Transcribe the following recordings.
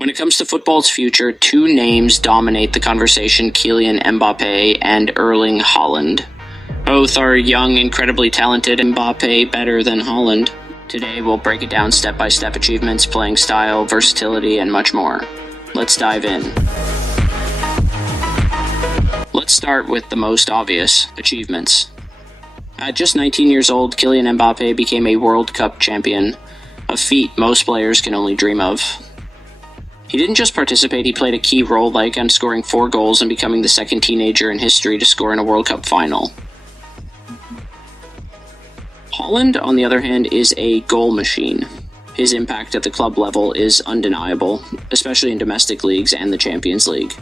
When it comes to football's future, two names dominate the conversation: Kylian Mbappé and Erling Haaland. Both are young, incredibly talented. Mbappé better than Haaland. Today we'll break it down step-by-step: achievements, playing style, versatility, and much more. Let's dive in. Let's start with the most obvious: achievements. At just 19 years old, Kylian Mbappé became a World Cup champion, a feat most players can only dream of. He didn't just participate, he played a key role, like in scoring 4 goals and becoming the second teenager in history to score in a World Cup final. Haaland, on the other hand, is a goal machine. His impact at the club level is undeniable, especially in domestic leagues and the Champions League.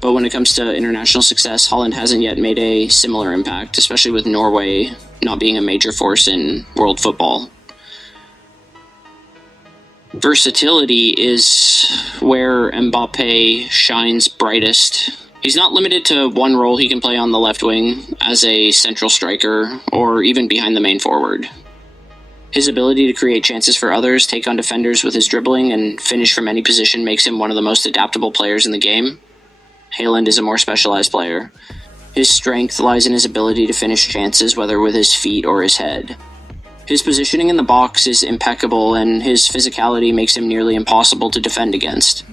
But when it comes to international success, Haaland hasn't yet made a similar impact, especially with Norway not being a major force in world football. Versatility is where Mbappé shines brightest. He's not limited to one role. He can play on the left wing, as a central striker, or even behind the main forward. His ability to create chances for others, take on defenders with his dribbling, and finish from any position makes him one of the most adaptable players in the game. Haaland is a more specialized player. His strength lies in his ability to finish chances, whether with his feet or his head. His positioning in the box is impeccable, and his physicality makes him nearly impossible to defend against.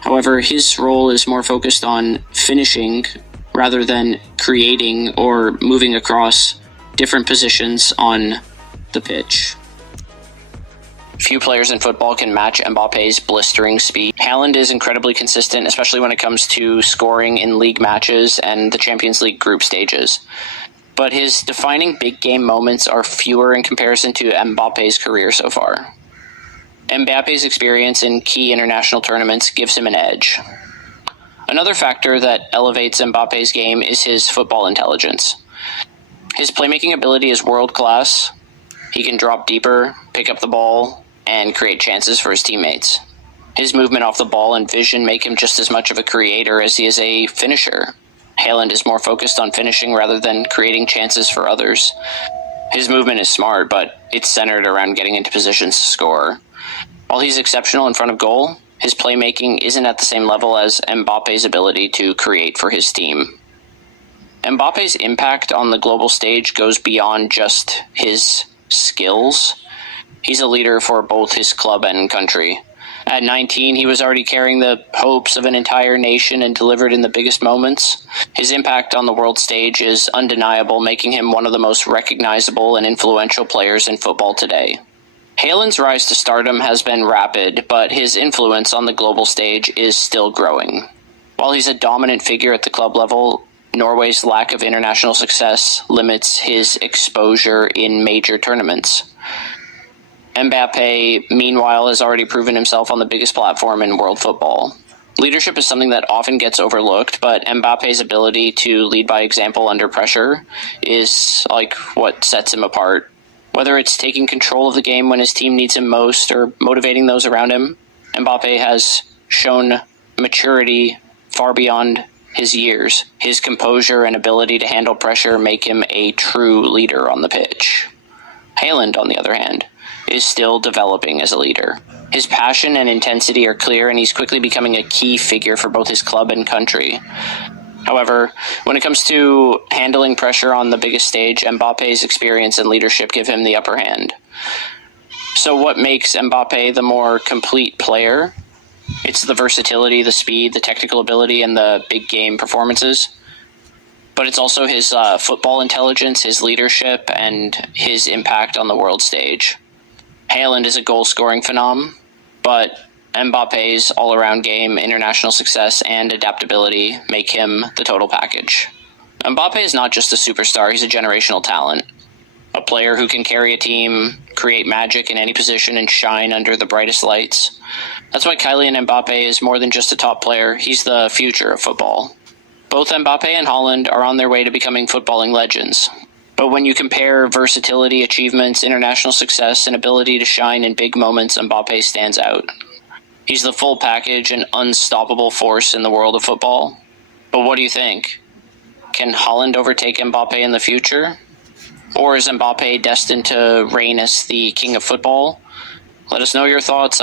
However, his role is more focused on finishing rather than creating or moving across different positions on the pitch. Few players in football can match Mbappé's blistering speed. Haaland is incredibly consistent, especially when it comes to scoring in league matches and the Champions League group stages. But his defining big game moments are fewer in comparison to Mbappé's career so far. Mbappé's experience in key international tournaments gives him an edge. Another factor that elevates Mbappé's game is his football intelligence. His playmaking ability is world-class. He can drop deeper, pick up the ball, and create chances for his teammates. His movement off the ball and vision make him just as much of a creator as he is a finisher. Haaland is more focused on finishing rather than creating chances for others. His movement is smart, but it's centered around getting into positions to score. While he's exceptional in front of goal, his playmaking isn't at the same level as Mbappé's ability to create for his team. Mbappé's impact on the global stage goes beyond just his skills. He's a leader for both his club and country. At 19, he was already carrying the hopes of an entire nation and delivered in the biggest moments. His impact on the world stage is undeniable, making him one of the most recognizable and influential players in football today. Haaland's rise to stardom has been rapid, but his influence on the global stage is still growing. While he's a dominant figure at the club level, Norway's lack of international success limits his exposure in major tournaments. Mbappé, meanwhile, has already proven himself on the biggest platform in world football. Leadership is something that often gets overlooked, but Mbappé's ability to lead by example under pressure is like what sets him apart. Whether it's taking control of the game when his team needs him most or motivating those around him, Mbappé has shown maturity far beyond his years. His composure and ability to handle pressure make him a true leader on the pitch. Haaland, on the other hand, is still developing as a leader. His passion and intensity are clear, and he's quickly becoming a key figure for both his club and country. However, when it comes to handling pressure on the biggest stage, Mbappé's experience and leadership give him the upper hand. So what makes Mbappé the more complete player? It's the versatility, the speed, the technical ability, and the big game performances. But it's also his football intelligence, his leadership, and his impact on the world stage. Haaland is a goal-scoring phenom, but Mbappé's all-around game, international success, and adaptability make him the total package. Mbappé is not just a superstar, he's a generational talent. A player who can carry a team, create magic in any position, and shine under the brightest lights. That's why Kylian Mbappé is more than just a top player, he's the future of football. Both Mbappé and Haaland are on their way to becoming footballing legends. But when you compare versatility, achievements, international success, and ability to shine in big moments, Mbappé stands out. He's the full package, an unstoppable force in the world of football. But what do you think? Can Haaland overtake Mbappé in the future? Or is Mbappé destined to reign as the king of football? Let us know your thoughts.